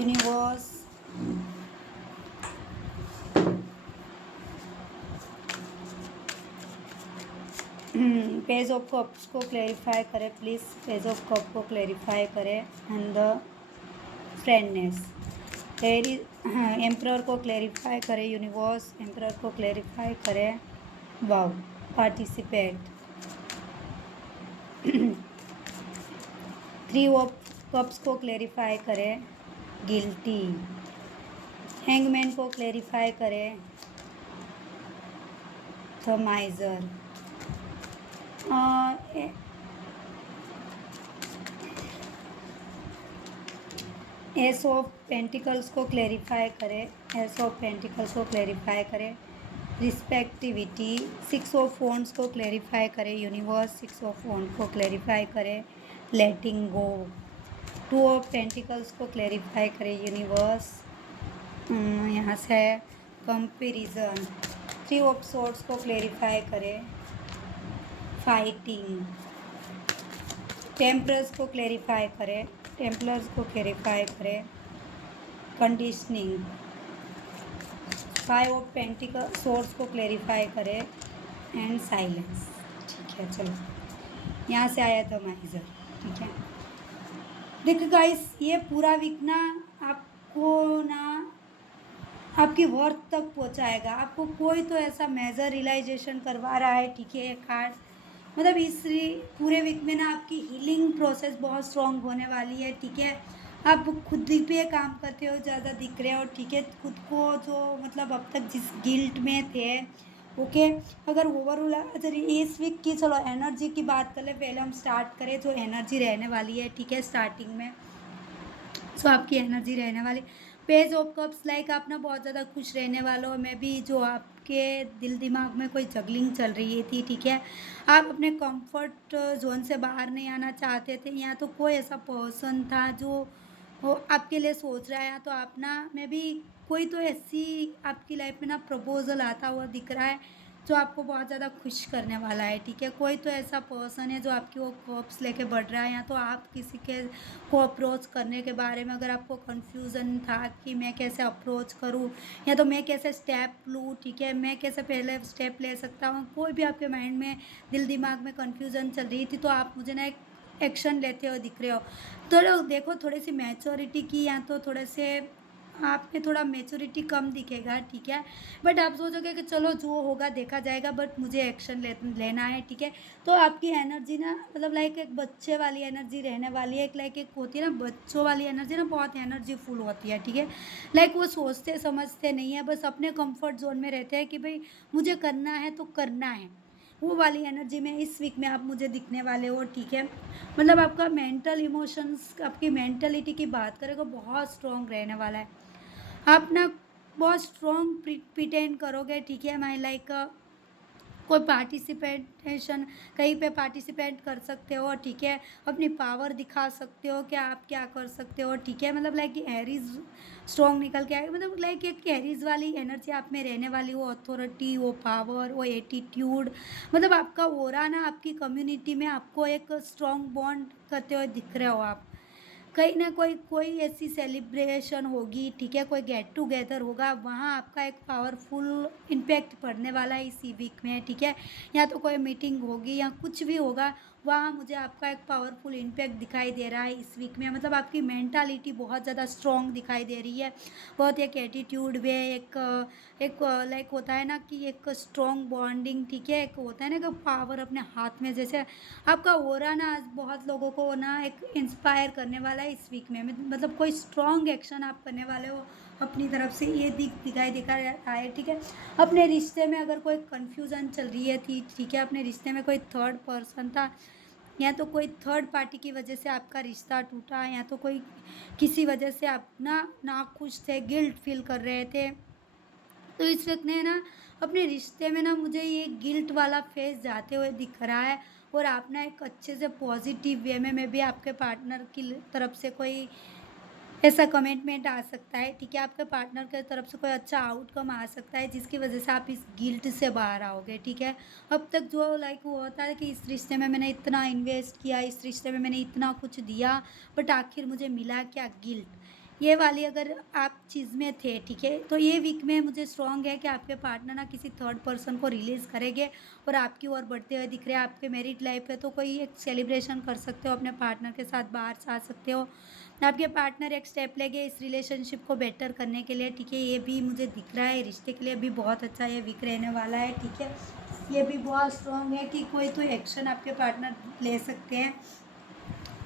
यूनिवर्स, पेज ऑफ कप्स को क्लेरिफाई करें प्लीज़, पेज ऑफ कप को क्लेरिफाई करें। एंड द फ्रेंडनेस, एम्प्रर को क्लेरिफाई करें यूनिवर्स, एम्प्रर को क्लेरिफाई करें। Wow, participate. 3 ऑफ कप्स को क्लेरिफाई करें, गिल्टी। हैंगमैन को क्लैरिफाई करें, द माइजर। एस ऑफ पेंटिकल्स को क्लैरिफाई करें, एस ऑफ पेंटिकल्स को क्लैरिफाई करें, रिस्पेक्टिविटी। सिक्स ऑफ वॉन्ड्स को क्लैरिफाई करें, यूनिवर्स। सिक्स ऑफ वॉन्ड को क्लैरिफाई करें, लेटिंग गो। टू ऑफ पेंटिकल्स को क्लैरिफाई करें, यूनिवर्स। यहाँ से है कंपेरिजन। थ्री ऑफ सॉर्ड्स को क्लैरिफाई करें, फाइटिंग। टेम्परर्स को क्लैरिफाई करें, टेम्पलर्स को क्लैरिफाई करें, conditioning. Five of pentacle source को क्लैरिफाई करें एंड साइलेंस। ठीक है, चलो यहाँ से आया था माइजर। ठीक है, देखो गाइस, ये पूरा वीक ना आपको ना आपकी वर्थ तक पहुँचाएगा। आपको कोई तो ऐसा मेजर रियलाइजेशन करवा रहा है। ठीक है, ये कार्ड मतलब इस पूरे वीक में ना आपकी हीलिंग प्रोसेस बहुत स्ट्रॉन्ग होने वाली है। ठीक है, आप खुद ही पे काम करते हो, ज़्यादा दिख रहे हो। ठीक है, खुद को जो मतलब अब तक जिस गिल्ट में थे, ओके। अगर ओवरऑल अगर इस वीक की चलो एनर्जी की बात कर ले, पहले हम स्टार्ट करें जो एनर्जी रहने वाली है। ठीक है, स्टार्टिंग में सो आपकी एनर्जी रहने वाली पेज ऑफ कप्स, लाइक आप ना बहुत ज़्यादा खुश रहने वाले हो। मैं भी जो आपके दिल दिमाग में कोई जगलिंग चल रही थी। ठीक है, आप अपने कंफर्ट जोन से बाहर नहीं आना चाहते थे, या तो कोई ऐसा पर्सन था जो वो आपके लिए सोच रहा है, या तो आप ना मैं भी कोई तो ऐसी आपकी लाइफ में ना प्रपोजल आता हुआ दिख रहा है जो आपको बहुत ज़्यादा खुश करने वाला है। ठीक है, कोई तो ऐसा पर्सन है जो आपकी वो कप्स लेके बढ़ रहा है, या तो आप किसी के को अप्रोच करने के बारे में अगर आपको कन्फ्यूज़न था कि मैं कैसे अप्रोच करूं, या तो मैं कैसे स्टेप लूं। ठीक है, मैं कैसे पहले स्टेप ले सकता हूं, कोई भी आपके माइंड में दिल दिमाग में कन्फ्यूज़न चल रही थी, तो आप मुझे ना एक एक्शन लेते हुए दिख रहे हो। तो देखो, थोड़ी सी मैच्योरिटी की, या तो थोड़े से आप में थोड़ा मैच्योरिटी कम दिखेगा। ठीक है, बट आप सोचोगे कि चलो जो होगा देखा जाएगा, बट मुझे एक्शन लेना है। ठीक है, तो आपकी एनर्जी ना मतलब लाइक एक बच्चे वाली एनर्जी रहने वाली है। एक लाइक एक होती है ना बच्चों वाली एनर्जी, ना बहुत एनर्जीफुल होती है। ठीक है, लाइक वो सोचते समझते नहीं है, बस अपने कंफर्ट जोन में रहते हैं कि भाई मुझे करना है तो करना है। वो वाली एनर्जी में इस वीक में आप मुझे दिखने वाले हो। ठीक है, मतलब आपका मेंटल इमोशंस, आपकी मेंटलिटी की बात करें तो बहुत स्ट्रॉन्ग रहने वाला है। आप ना बहुत स्ट्रॉन्ग प्रिटेंड करोगे। ठीक है, माई लाइक कोई पार्टिसिपेशन कहीं पे पार्टिसिपेट कर सकते हो। ठीक है, अपनी पावर दिखा सकते हो कि आप क्या कर सकते हो। ठीक है, मतलब लाइक एरीज स्ट्रॉन्ग निकल के आए, मतलब लाइक एक एरीज वाली एनर्जी आप में रहने वाली, वो अथॉरिटी, वो पावर, वो एटीट्यूड, मतलब आपका ओरा ना आपकी कम्युनिटी में आपको एक स्ट्रॉन्ग बॉन्ड करते हुए दिख रहे हो आप। कहीं ना कोई ऐसी सेलिब्रेशन होगी। ठीक है, कोई गेट टुगेदर होगा, वहाँ आपका एक पावरफुल इम्पैक्ट पड़ने वाला है इसी वीक में। ठीक है, या तो कोई मीटिंग होगी या कुछ भी होगा, वहाँ मुझे आपका एक पावरफुल इम्पैक्ट दिखाई दे रहा है इस वीक में। मतलब आपकी मेंटालिटी बहुत ज़्यादा स्ट्रॉन्ग दिखाई दे रही है, बहुत एक एटीट्यूड वे, एक लाइक होता है ना कि एक स्ट्रॉन्ग बॉन्डिंग। ठीक है, एक होता है ना कि पावर अपने हाथ में, जैसे आपका ओरा ना आज बहुत लोगों को ना एक इंस्पायर करने वाला है इस वीक में। मतलब कोई स्ट्रॉन्ग एक्शन आप करने वाले हो अपनी तरफ से, ये दिखाई दिखा रहा है। ठीक है, अपने रिश्ते में अगर कोई कन्फ्यूज़न चल रही है थी, ठीक है, अपने रिश्ते में कोई थर्ड पर्सन था, या तो कोई थर्ड पार्टी की वजह से आपका रिश्ता टूटा, या तो कोई किसी वजह से आप ना खुश थे, गिल्ट फील कर रहे थे, तो इस वक्त ने ना अपने रिश्ते में ना मुझे ये गिल्ट वाला फेज जाते हुए दिख रहा है। और आप ना एक अच्छे से पॉजिटिव वे में, मैं भी आपके पार्टनर की तरफ से कोई ऐसा कमिटमेंट आ सकता है। ठीक है, आपके पार्टनर की तरफ से कोई अच्छा आउटकम आ सकता है जिसकी वजह से आप इस गिल्ट से बाहर आओगे। ठीक है, अब तक जो लाइक वो होता है कि इस रिश्ते में मैंने इतना इन्वेस्ट किया, इस रिश्ते में मैंने इतना कुछ दिया, बट आखिर मुझे मिला क्या, गिल्ट। ये वाली अगर आप चीज़ में थे, ठीक है, तो ये वीक में मुझे स्ट्रॉन्ग है कि आपके पार्टनर ना किसी थर्ड पर्सन को रिलीज़ करेंगे और आपकी ओर बढ़ते हुए दिख रहे हैं। आपके मैरिड लाइफ है तो कोई एक सेलिब्रेशन कर सकते हो, अपने पार्टनर के साथ बाहर जा सकते हो, आपके पार्टनर एक स्टेप लेंगे इस रिलेशनशिप को बेटर करने के लिए। ठीक है, ये भी मुझे दिख रहा है, रिश्ते के लिए भी बहुत अच्छा ये वीक रहने वाला है। ठीक है, ये भी बहुत स्ट्रॉन्ग है कि कोई तो एक्शन आपके पार्टनर ले सकते हैं।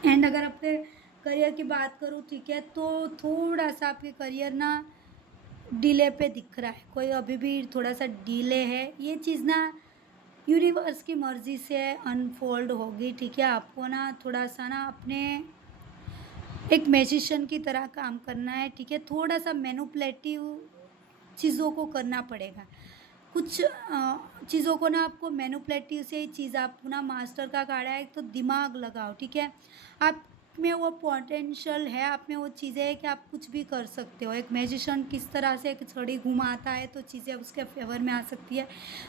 एंड अगर अपने करियर की बात करूँ, ठीक है, तो थोड़ा सा आपके करियर ना डिले पे दिख रहा है, कोई अभी भी थोड़ा सा डिले है, ये चीज़ ना यूनिवर्स की मर्ज़ी से अनफोल्ड होगी, ठीक है? आपको ना थोड़ा-सा ना अपने एक मैजिशियन की तरह काम करना है, ठीक है? थोड़ा-सा मैनिपुलेटिव चीज़ों को करना पड़ेगा। कुछ चीज़ों को ना आपको मैनिपुलेटिव से ही चीज़ आप ना मास्टर का कार्ड है, तो दिमाग लगाओ, ठीक है? आप में वो पोटेंशियल है, आप में वो चीज़ें हैं कि आप कुछ भी कर सकते हो। एक मैजिशियन किस तरह से एक छड़ी घुमाता है तो चीज़ें उसके फ़ेवर में आ सकती है।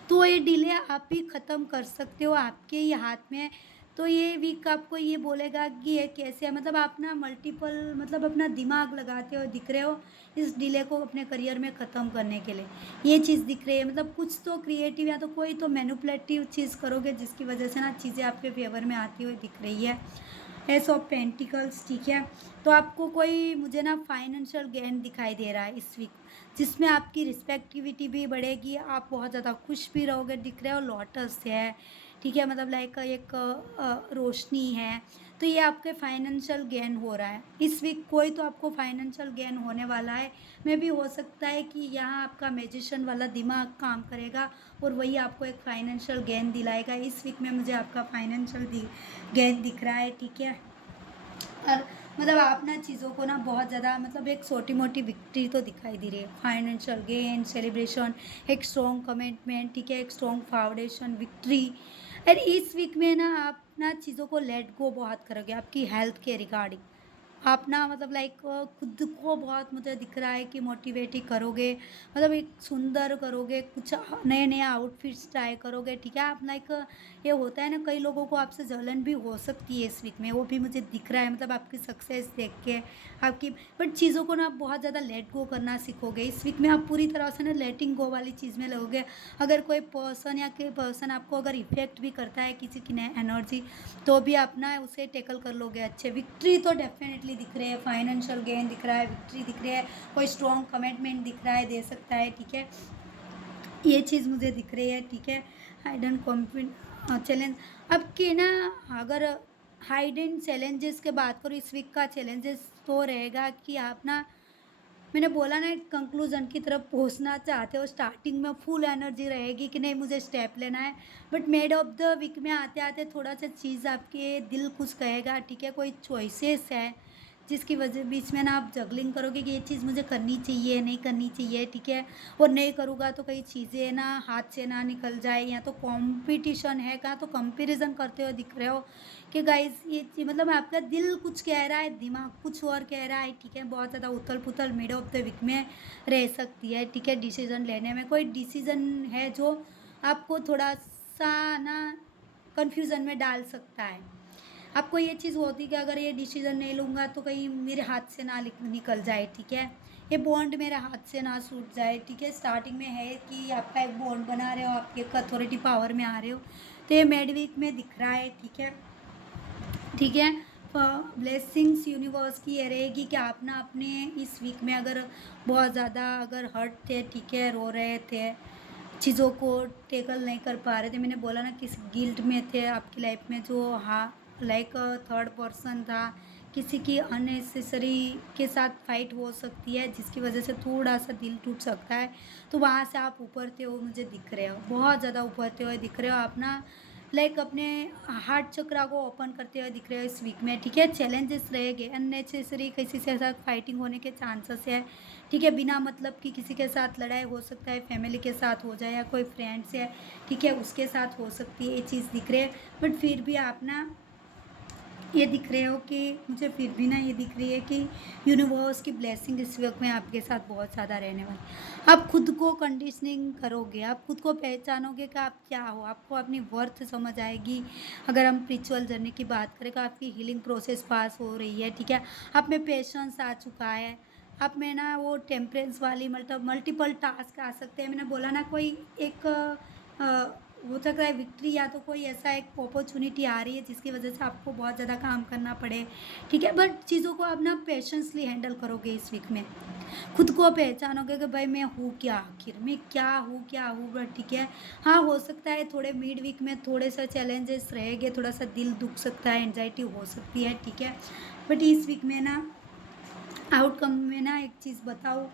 तो ये डिले आप ही ख़त्म कर सकते हो, आपके ही हाथ में है। तो ये वीक आपको ये बोलेगा कि ये कैसे है, मतलब आप ना मल्टीपल मतलब अपना दिमाग लगाते हो, दिख रहे हो इस डिले को अपने करियर में ख़त्म करने के लिए। ये चीज़ दिख रही है, मतलब कुछ तो क्रिएटिव या तो कोई तो मैनिपुलेटिव चीज़ करोगे जिसकी वजह से ना चीज़ें आपके फेवर में आती हुई दिख रही है। एस ऑफ पेंटिकल्स, ठीक है? तो आपको कोई मुझे ना फाइनेंशियल गेन दिखाई दे रहा है इस वीक, जिसमें आपकी रिस्पेक्टिविटी भी बढ़ेगी, आप बहुत ज़्यादा खुश भी रहोगे, दिख रहे हो लोटस है, ठीक है? मतलब लाइक एक रोशनी है, तो ये आपके फाइनेंशियल गेन हो रहा है। इस वीक कोई तो आपको फाइनेंशियल गेन होने वाला है। मे बी हो सकता है कि यहाँ आपका मैजिशियन वाला दिमाग काम करेगा और वही आपको एक फाइनेंशियल गेन दिलाएगा। इस वीक में मुझे आपका फाइनेंशियल गेन दिख रहा है, ठीक है? और मतलब आप ना चीज़ों को ना बहुत ज़्यादा मतलब एक छोटी-मोटी विक्ट्री तो दिखाई दे रही है। फाइनेंशियल गेन, सेलिब्रेशन, एक स्ट्रॉन्ग कमिटमेंट, ठीक है? एक स्ट्रॉन्ग फाउंडेशन, विक्ट्री। और इस वीक में ना आप ना चीज़ों को लेट गो बहुत करोगे आपकी हेल्थ के रिगार्डिंग। आप ना मतलब लाइक खुद को बहुत मुझे दिख रहा है कि मोटिवेट ही करोगे, मतलब एक सुंदर करोगे, कुछ नए-नए आउटफिट्स ट्राई करोगे, ठीक है? आप लाइक ये होता है ना, कई लोगों को आपसे जलन भी हो सकती है इस वीक में, वो भी मुझे दिख रहा है, मतलब आपकी सक्सेस देख के, आपकी बट चीज़ों को ना आप बहुत ज़्यादा लेट गो करना सीखोगे। इस वीक में आप पूरी तरह से ना लेटिंग गो वाली चीज़ में लगोगे। अगर कोई पर्सन या कोई पर्सन आपको अगर इफ़ेक्ट भी करता है किसी की एनर्जी, तो भी आप ना उसे टैकल कर लोगे अच्छे। विक्ट्री तो डेफ़िनेटली दिख रही है, फाइनेंशियल गेन दिख रहा है, विक्ट्री दिख रही है, कोई स्ट्रॉन्ग कमिटमेंट दिख रहा है, दे सकता है, ठीक है? ये चीज़ मुझे दिख रही है, ठीक है? हाइडन कॉन्फिड चैलेंज अब के ना, अगर हाइडन चैलेंजेस की बात करूँ इस वीक का चैलेंजेस तो रहेगा कि आप ना, मैंने बोला ना, एक कंक्लूज़न की तरफ पहुँचना चाहते हो, स्टार्टिंग में फुल एनर्जी रहेगी कि नहीं मुझे स्टेप लेना है, but mid of the week में आते-आते थोड़ा-सा चीज़ आपके दिल कुछ कहेगा, ठीक है? कोई चॉइसेस है, जिसकी वजह बीच में ना आप जगलिंग करोगे कि ये चीज़ मुझे करनी चाहिए, नहीं करनी चाहिए, ठीक है? और नहीं करूँगा तो कई चीज़ें ना हाथ से ना निकल जाए, या तो कॉम्पिटिशन है, कहाँ तो कंपैरिज़न करते हुए दिख रहे हो कि गाइस ये मतलब आपका दिल कुछ कह रहा है, दिमाग कुछ और कह रहा है, ठीक है? बहुत ज़्यादा उथल-पुथल मिड ऑफ द वीक में रह सकती है, ठीक है? डिसीज़न लेने में कोई डिसीज़न है जो आपको थोड़ा-सा ना कन्फ्यूज़न में डाल सकता है। आपको ये चीज़ होती कि अगर ये डिसीज़न नहीं लूँगा तो कहीं मेरे हाथ से ना निकल जाए, ठीक है? ये बॉन्ड मेरे हाथ से ना छूट जाए, ठीक है? स्टार्टिंग में है कि आपका एक बॉन्ड बना रहे हो, आप एक अथॉरिटी पावर में आ रहे हो, तो ये मिड वीक में दिख रहा है, ठीक है? ठीक है? ब्लेसिंग्स यूनिवर्स की ये रहेगी कि आप ना अपने इस वीक में अगर बहुत ज़्यादा अगर हर्ट थे, ठीक है, रो रहे थे, चीज़ों को टैकल नहीं कर पा रहे थे, मैंने बोला ना किसी गिल्ट में थे आपकी लाइफ में, जो हाँ लाइक थर्ड पर्सन था, किसी की अननेसेसरी के साथ फाइट हो सकती है जिसकी वजह से थोड़ा सा दिल टूट सकता है, तो वहाँ से आप उभरते हो मुझे दिख रहे हो, बहुत ज़्यादा उभरते हुए दिख रहे हो आप ना, लाइक अपने हार्ट चक्रा को ओपन करते हुए दिख रहे हो इस वीक में, ठीक है? चैलेंजेस रहेंगे, अननेसेसरी किसी से साथ फाइटिंग होने के चांसेस है, ठीक है? बिना मतलब कि किसी के साथ लड़ाई हो सकता है, फैमिली के साथ हो जाए या कोई फ्रेंड्स है, ठीक है, उसके साथ हो सकती है, ये चीज़ दिख रही है, बट फिर भी आप ना ये दिख रहे हो कि मुझे फिर भी ना ये दिख रही है कि यूनिवर्स की ब्लेसिंग इस वक्त में आपके साथ बहुत ज़्यादा रहने वाली। आप खुद को कंडीशनिंग करोगे, आप खुद को पहचानोगे कि आप क्या हो, आपको अपनी वर्थ समझ आएगी। अगर हम स्पिरिचुअल जर्नी की बात करें तो आपकी हीलिंग प्रोसेस पास हो रही है, ठीक है? आप में पेशेंस आ चुका है, आप में ना वो टेम्परेंस वाली मतलब मल्टीपल टास्क आ सकते हैं। मैंने बोला ना, कोई एक हो सकता है विक्ट्री या तो कोई ऐसा एक अपॉर्चुनिटी आ रही है जिसकी वजह से आपको बहुत ज़्यादा काम करना पड़े, ठीक है? बट चीज़ों को आप ना पेशेंसली हैंडल करोगे इस वीक में। खुद को पहचानोगे कि भाई मैं हूँ क्या, आखिर मैं क्या हूँ, बट ठीक है। हाँ, हो सकता है थोड़े मिड वीक में थोड़े से चैलेंजेस रहेंगे, थोड़ा सा दिल दुख सकता है, एंजाइटी हो सकती है, ठीक है? बट इस वीक में ना आउटकम में ना एक चीज़ बताऊँ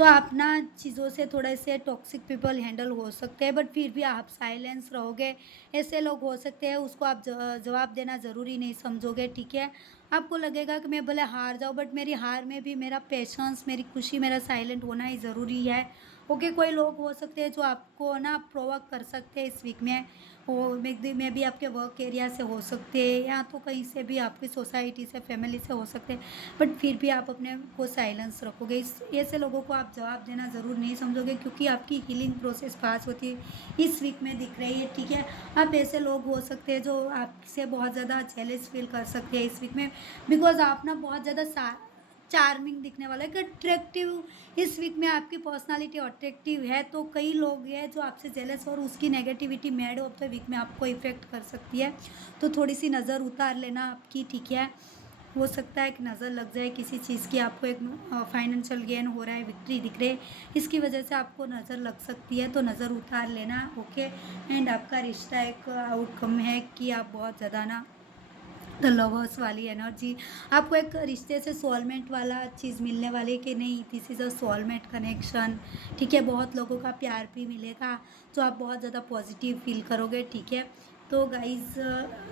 तो आप ना चीज़ों से थोड़े से टॉक्सिक पीपल हैंडल हो सकते हैं, बट फिर भी आप साइलेंस रहोगे। ऐसे लोग हो सकते हैं, उसको आप जवाब देना ज़रूरी नहीं समझोगे, ठीक है। आपको लगेगा कि मैं भले हार जाऊँ, बट मेरी हार में भी मेरा पेशेंस, मेरी खुशी, मेरा साइलेंट होना ही ज़रूरी है। ओके, कोई लोग हो सकते हैं जो आपको ना प्रोवोक कर सकते हैं इस वीक में। वो में भी आपके वर्क एरिया से हो सकते हैं, या तो कहीं से भी, आपकी सोसाइटी से, फैमिली से हो सकते हैं, बट फिर भी आप अपने को साइलेंस रखोगे। इस ऐसे लोगों को आप जवाब देना ज़रूर नहीं समझोगे, क्योंकि आपकी हीलिंग प्रोसेस पास होती है इस वीक में दिख रही है, ठीक है। आप ऐसे लोग हो सकते हैं जो आपसे बहुत ज़्यादा जेलस फील कर सकते हैं इस वीक में, बिकॉज आप ना बहुत ज़्यादा चार्मिंग दिखने वाला है कि अट्रैक्टिव। इस वीक में आपकी पर्सनालिटी अट्रैक्टिव है, तो कई लोग हैं जो आपसे जेलस, और उसकी negativity mid of the week में आपको इफेक्ट कर सकती है। तो थोड़ी सी नज़र उतार लेना आपकी, ठीक है। हो सकता है कि नज़र लग जाए किसी चीज़ की, आपको एक फाइनेंशियल गेन हो रहा है, विक्ट्री दिख रही है, इसकी वजह से आपको नज़र लग सकती है, तो नज़र उतार लेना, ओके। एंड आपका रिश्ता एक आउटकम है कि आप बहुत ज़्यादा ना द लवर्स वाली एनर्जी, आपको एक रिश्ते से सोलमेट वाला चीज़ मिलने वाली है कि नहीं, this is a soulmate connection, ठीक है। बहुत लोगों का प्यार भी मिलेगा, तो आप बहुत ज़्यादा पॉजिटिव फील करोगे, ठीक है। तो गाइज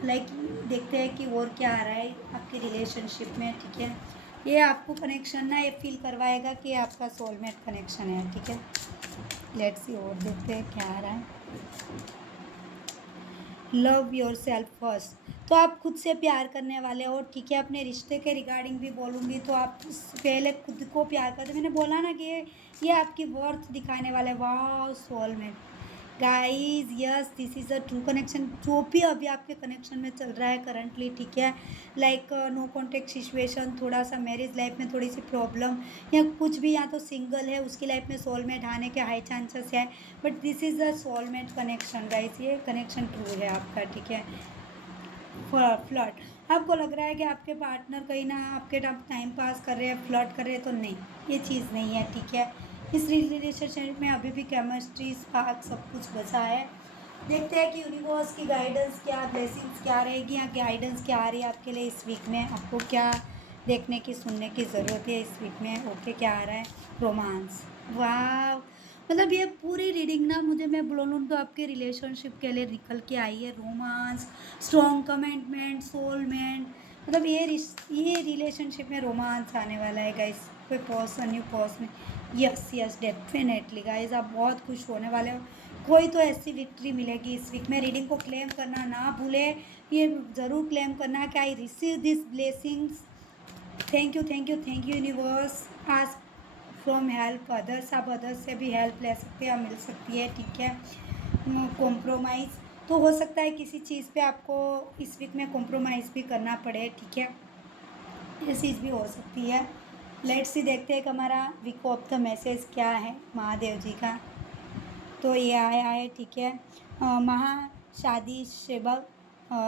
लाइक देखते हैं कि और क्या आ रहा है आपके रिलेशनशिप में, ठीक है। ये आपको कनेक्शन ना ये फील करवाएगा कि आपका सोलमेट कनेक्शन है, ठीक है। लेट्स सी, और देखते हैं क्या आ रहा है। लव योर सेल्फ फर्स्ट, तो आप खुद से प्यार करने वाले हो, ठीक है। अपने रिश्ते के रिगार्डिंग भी बोलूँगी, तो आप पहले खुद को प्यार करते, मैंने बोला ना कि ये आपकी वर्थ दिखाने वाला है। वाह, soulmate guys, yes, this is a true connection. जो भी अभी आपके कनेक्शन में चल रहा है करंटली, ठीक है, लाइक नो कॉन्टेक्ट सिचुएशन, थोड़ा सा मैरिज लाइफ में थोड़ी सी प्रॉब्लम, या कुछ भी, या तो सिंगल है, उसकी लाइफ में सोलमेट आने के हाई चांसेस है, but this is a soulmate connection guys, ये कनेक्शन ट्रू है आपका, ठीक है। फ्लर्ट, आपको लग रहा है कि आपके पार्टनर कहीं ना आपके टाइम पास कर रहे हैं, फ्लर्ट कर रहे हैं, तो नहीं, ये चीज़ नहीं है, ठीक है। इस रिलेशनशिप में अभी भी केमिस्ट्री, स्पार्क, सब कुछ बचा है। देखते हैं कि यूनिवर्स की गाइडेंस क्या, ब्लेसिंग्स क्या रहेगी, या गाइडेंस क्या आ रही है आपके लिए इस वीक में, आपको क्या देखने की, सुनने की ज़रूरत है इस वीक में, ओके। क्या आ रहा है, रोमांस, वाह, मतलब ये पूरी रीडिंग ना, मुझे मैं बोलूँ तो आपके रिलेशनशिप के लिए निकल के आई है। रोमांस, स्ट्रॉन्ग कमिटमेंट, सोलमेट, मतलब ये रिलेशनशिप में रोमांस आने वाला है गाइस। कोई person, new person, yes yes, definitely guys, आप बहुत खुश होने वाले हो। कोई तो ऐसी विक्ट्री मिलेगी इस वीक में। रीडिंग को क्लेम करना ना भूले, ये ज़रूर क्लेम करना कि I receive this blessings, thank you, thank you, thank you universe. आज फ्रॉम हेल्प अदर्स, आप अदर्स से भी हेल्प ले सकते हैं, मिल सकती है, ठीक है। कॉम्प्रोमाइज़, तो हो सकता है किसी चीज़ पे आपको इस वीक में कॉम्प्रोमाइज़ भी करना पड़े, ठीक है। ये चीज़ भी हो सकती है। लेट्स सी, देखते हैं कि हमारा वीक ऑफ द मैसेज क्या है महादेव जी का। तो ये आया है, ठीक है। शादी शिव,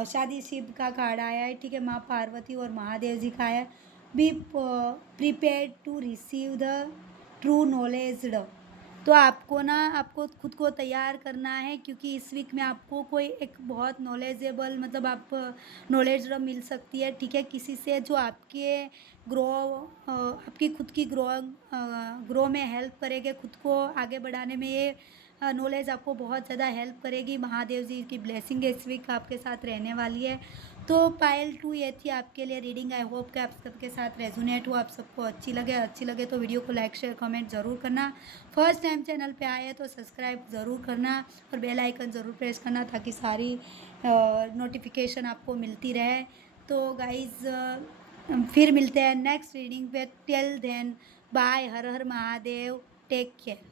शादी शिव का कार्ड आया है, ठीक है। माँ पार्वती और महादेव जी का आया है। Be prepared to receive the true knowledge. तो आपको ना, आपको खुद को तैयार करना है, क्योंकि इस वीक में आपको कोई एक बहुत नॉलेजेबल, मतलब आप नॉलेज मिल सकती है, ठीक है, किसी से जो आपके ग्रो आपकी खुद की ग्रो में हेल्प करेंगे, खुद को आगे बढ़ाने में ये नॉलेज आपको बहुत ज़्यादा हेल्प करेगी। महादेव जी की ब्लेसिंग इस वीक आपके साथ रहने वाली है। तो पायल 2 ये थी आपके लिए रीडिंग। आई होप कि आप सबके साथ रेजोनेट हो, आप सबको अच्छी लगे तो वीडियो को लाइक शेयर कमेंट ज़रूर करना। फर्स्ट टाइम चैनल पे आए तो सब्सक्राइब ज़रूर करना, और बेल आइकन ज़रूर प्रेस करना, ताकि सारी नोटिफिकेशन आपको मिलती रहे। तो गाइज़ फिर मिलते हैं नेक्स्ट रीडिंग पे। टिल देन बाय, हर हर महादेव, टेक केयर।